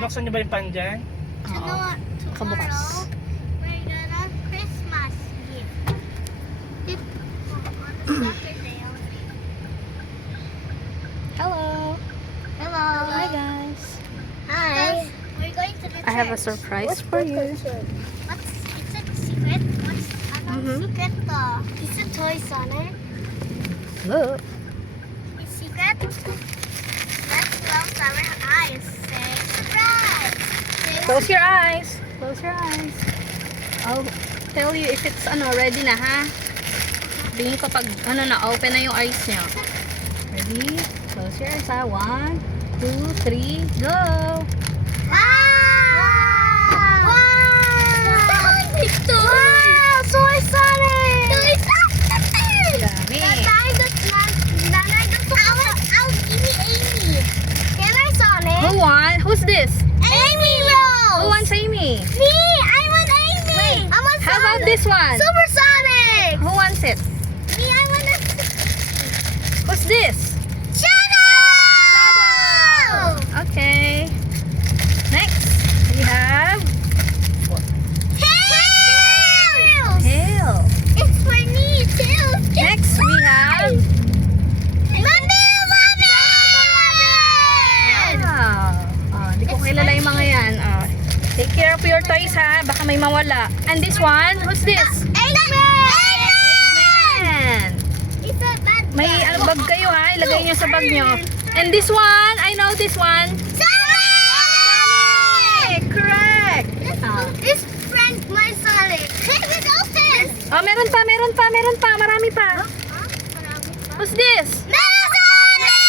Binuksan niyo ba yung pan dyan? Oo. Kabukas. We're gonna Christmas gift. Saturday. Hello. Hello. Hi guys. Hi. We're going to the I have a church. surprise for you. What's it's a secret? What's secret though? Is it toys on it? Look. It's secret. Let's close our eyes. Say surprise. Close your eyes. Close your eyes. I'll tell you if it's ready na ha. Sabihin ko pag na open na yung eyes niyo. Ready? Close your eyes ha. 1, 2, 3, go! Wow! Wow! So exciting! So exciting! Dami. I'll give me Amy. Can I Sonic? Who won? Who's this? Amy Rose! Who wants Amy? Me! I want Amy! I want How about this one? Super Sonic! Who wants it? Me, I want a Who's this? Shadow! Okay. Next, we have Tails! Tail. It's for me, Tails! Next, we have Wow. Hindi ko kilala yung mga yan. Take care of your toys ha. Baka may mawala. And this one, who's this? Eggman. It's a bad May bag kayo ha. Ilagay nyo sa bag nyo. And this one, I know this one. Sonic! Correct. This friend, my Sonic. Hey, let's open! Meron pa. Marami pa. Who's this? Metasonic!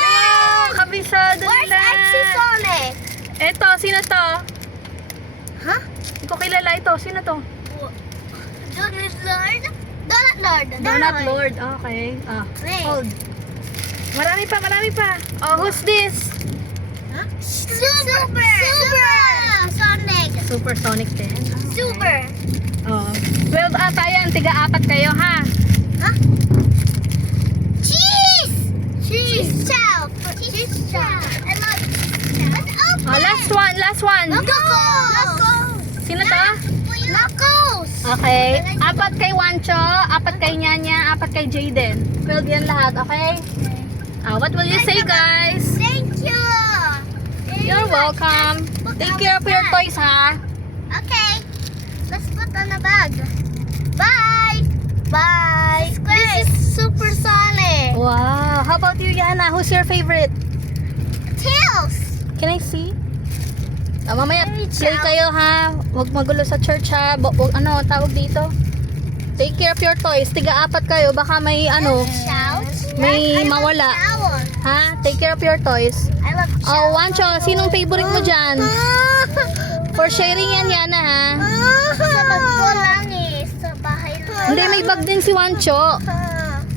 Oh, kabisado Where's nila. Exosonic? Eto, sino to? Huh? Hindi ko kilala ito. Sino to? Donut Lord? Donut Lord. Donut Lord. Okay. Wait. Hold. Marami pa. Oh, who's this? Huh? Super Sonic. Supersonic din. Super. Oh. 12 ata yan. Tiga-apat kayo, ha? Huh? Cheese! Cheese chow. Cheese chow. I love cheese chow. Let's open. Oh, last one. Knuckles. Sino to? Knuckles. Okay. 4 kay Wancho, 4 kay Nyanya, 4 kay Jaden. 12 yan lahat, okay? What will you say, guys? Thank you. You're welcome. Take care of your toys, ha? Okay. Let's put on the bag. Bye. Bye. This is Supersonic. Wow. How about you, Yana? Who's your favorite? Tails. Can I see? Mamaya Hey, play ciao. kayo, ha? Huwag magulo sa church, ha? Tawag dito? Take care of your toys. Tiga-4 kayo. Baka may Shout. may I love mawala. shower. Ha? Take care of your toys. I love Oh, Wancho, sinong favorite mo dyan? For sharing yan, Yana, ha? Sa bag ko lang eh. Sa bahay lang. Hindi, may bag din si Wancho.